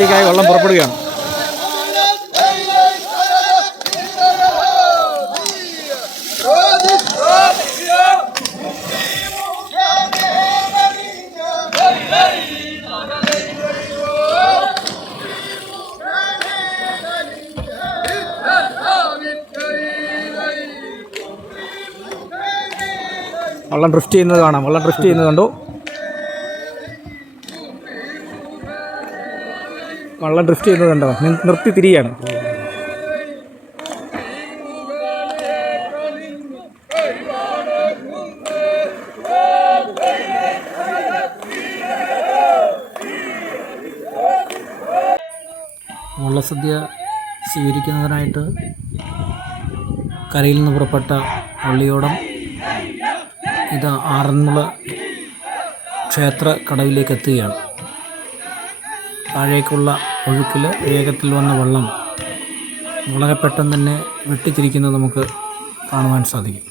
വള്ളസദ്യക്കായി വെള്ളം പുറപ്പെടുകയാണ്. വള്ളം ഡ്രിഫ്റ്റ് ചെയ്യുന്നത് കാണാം. വള്ളം ഡ്രിഫ്റ്റ് ചെയ്യുന്നത് കണ്ടു. വള്ളം ഡ്രിഫ്റ്റ് ചെയ്യുന്നത് കണ്ടോ? നിർത്തി തിരിയാണ്. വള്ളസദ്യ സ്വീകരിക്കുന്നതിനായിട്ട് കരയിൽ നിന്ന് പുറപ്പെട്ട പള്ളിയോടം ഇത് ആറന്മുള ക്ഷേത്ര കടവിലേക്ക് എത്തുകയാണ്. താഴേക്കുള്ള ഒഴുക്കിൽ വേഗത്തിൽ വന്ന വെള്ളം വളരെ പെട്ടെന്ന് തന്നെ വെട്ടിത്തിരിക്കുന്നത് നമുക്ക് കാണുവാൻ സാധിക്കും.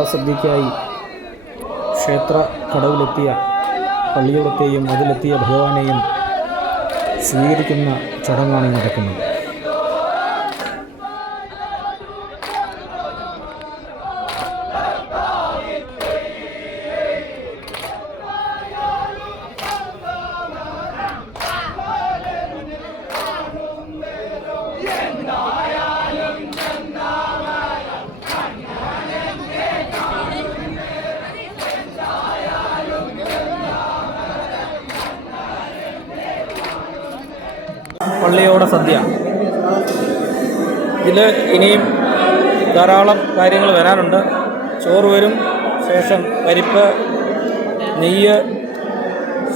വള്ളസദ്യക്കായി ക്ഷേത്ര കടവിലെത്തിയ പള്ളിയോടത്തെയും അതിലെത്തിയ ഭഗവാനെയും സ്വീകരിക്കുന്ന ചടങ്ങാണ് നടക്കുന്നത്. പള്ളിയോട സദ്യ. ഇതിൽ ഇനിയും ധാരാളം കാര്യങ്ങൾ വരാനുണ്ട്. ചോറ് വരും ശേഷം പരിപ്പ് നെയ്യ്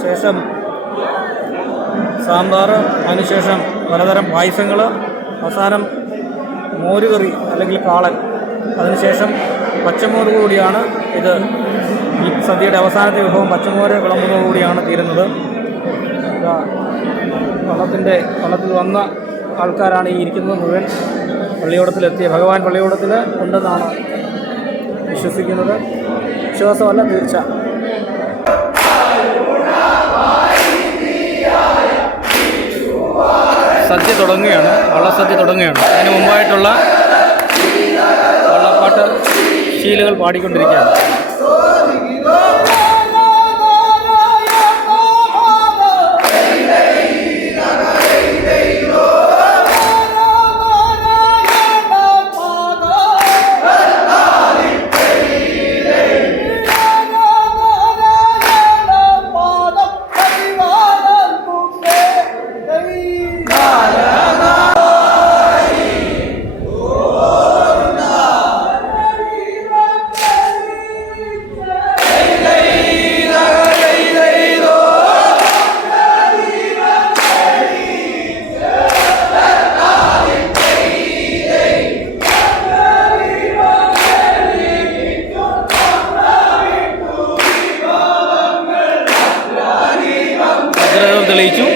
ശേഷം സാമ്പാർ അതിനുശേഷം പലതരം പായസങ്ങൾ അവസാനം മോരുകറി അല്ലെങ്കിൽ കാളൻ. അതിനുശേഷം പച്ചമോര് കൂടിയാണ് ഇത് ഈ സദ്യയുടെ അവസാനത്തെ വിഭവം. പച്ചമോര് വിളമ്പുന്നതോടുകൂടിയാണ് തീരുന്നത്. വള്ളത്തിന്റെ വള്ളത്തിൽ വന്ന ആൾക്കാരാണ് ഈ ഇരിക്കുന്നത് മുഴുവൻ. പള്ളിയോടത്തിലെത്തിയ ഭഗവാൻ പള്ളിയോടത്തിൽ ഉണ്ടെന്നാണ് വിശ്വസിക്കുന്നത്. വിശ്വാസമല്ല തീർച്ച. സദ്യ തുടങ്ങുകയാണ്. വള്ളസദ്യ തുടങ്ങുകയാണ്. അതിന് മുമ്പായിട്ടുള്ള വള്ളപ്പാട്ട് ശീലുകൾ പാടിക്കൊണ്ടിരിക്കുകയാണ്. തെളിയിച്ചു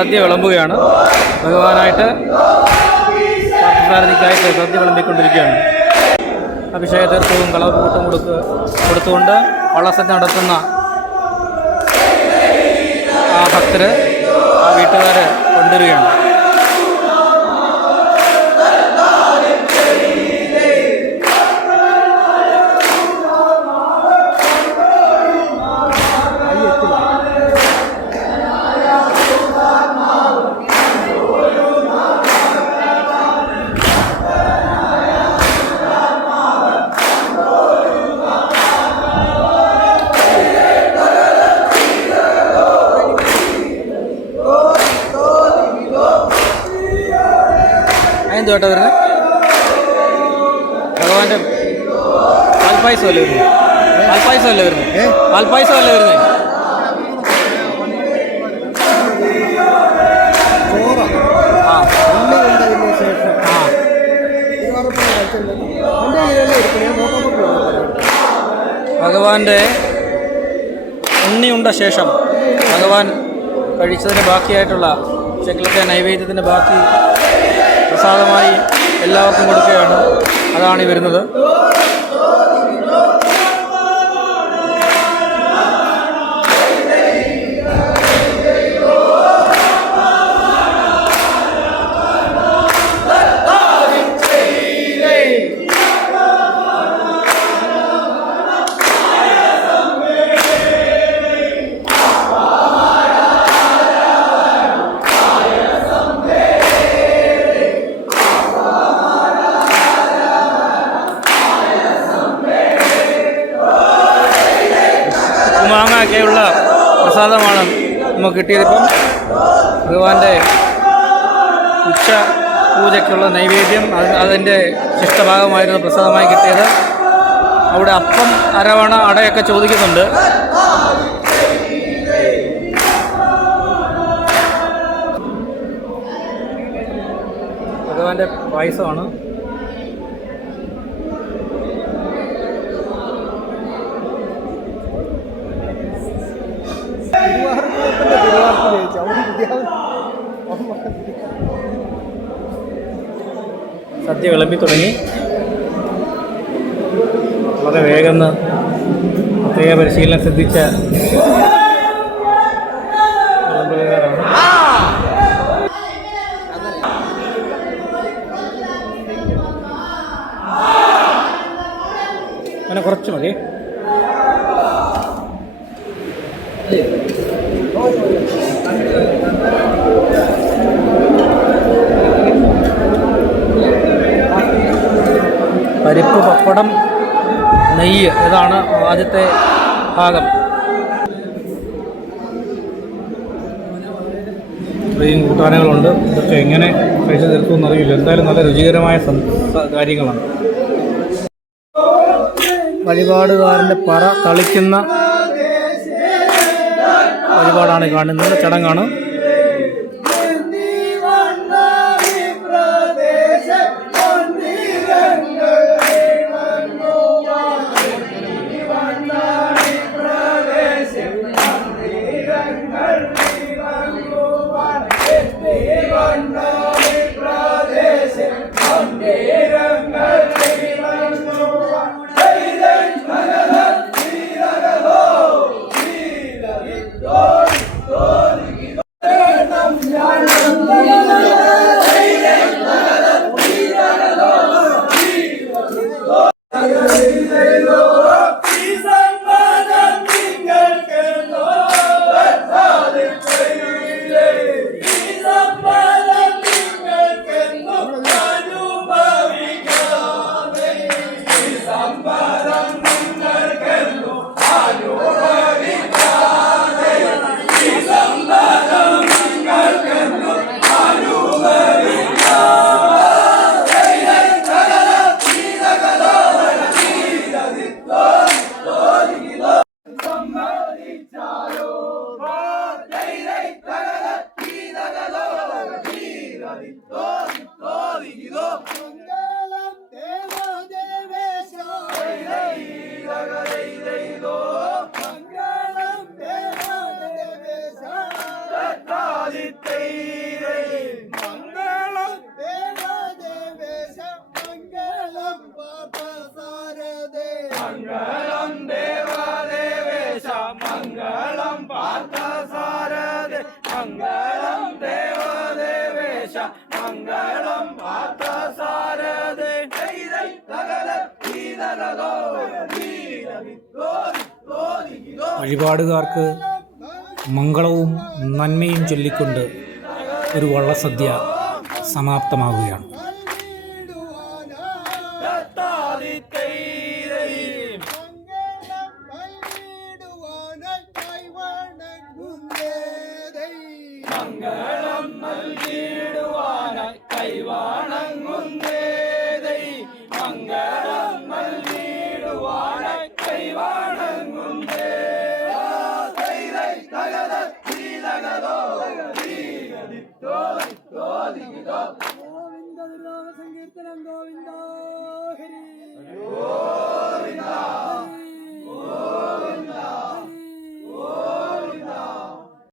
സദ്യ വിളമ്പുകയാണ്. ഭഗവാനായിട്ട് പാർത്ഥസാരഥിക്കായിട്ട് സദ്യ വിളമ്പിക്കൊണ്ടിരിക്കുകയാണ്. അഭിഷേക തീർത്ഥവും കളവുകൂട്ടും കൊടുക്കുക കൊടുത്തുകൊണ്ട് വള്ളസദ്യ നടത്തുന്ന ആ ഭക്തർ ആ വീട്ടുകാർ കൊണ്ടുവരികയാണ്. ശേഷം ഭഗവാന്റെ ഇത് അല്ലേ വരുന്നത് എന്റെ അല്ലേ വരുന്നത് ഞാൻ അല്ലേ വരുന്നത് ഭഗവാന്റെ ഉണ്ണിയുണ്ട ശേഷം ഭഗവാൻ കഴിച്ചതിന് ബാക്കിയായിട്ടുള്ള ചെക്കിലത്തെ നൈവേദ്യത്തിന്റെ ബാക്കി പ്രസാദമായി എല്ലാവർക്കും കൊടുക്കുകയാണ്. അതാണ് വരുന്നത്. മാങ്ങയൊക്കെയുള്ള പ്രസാദമാണ് നമുക്ക് കിട്ടിയതിപ്പം ഭഗവാന്റെ ഉച്ച പൂജയ്ക്കുള്ള നൈവേദ്യം അത് അതിന്റെ ശിഷ്ടഭാഗമായിരുന്നു പ്രസാദമായി കിട്ടിയത്. അവിടെ അപ്പം അരവണ അടയൊക്കെ ചോദിക്കുന്നുണ്ട്. ഭഗവാന്റെ പായസമാണ്. തിരുവാർപ്പൂരത്തിന്റെ തിരുവാർത്ത ജയിച്ചു. സദ്യ വിളമ്പി തുടങ്ങി. വളരെ വേഗം പ്രത്യേക പരിശീലനം ശ്രദ്ധിച്ച അങ്ങനെ കുറച്ച് മതി. പരിപ്പ് പപ്പടം നെയ്യ് ഇതാണ് ആദ്യത്തെ ഭാഗം. ഇത്രയും കൂട്ടാനകളുണ്ട്. ഇതൊക്കെ എങ്ങനെ കഴിച്ചു തീർക്കുമെന്ന് അറിയില്ല. എന്തായാലും നല്ല രുചികരമായ കാര്യങ്ങളാണ്. വഴിപാടുകാരന്റെ പറ തളിക്കുന്ന വഴിപാടാണ് കാണുന്നത്. ചടങ്ങാണ്. വഴിപാടുകാർക്ക് മംഗളവും നന്മയും ചൊല്ലിക്കൊണ്ട് ഒരു വള്ളസദ്യ സമാപ്തമാവുകയാണ്.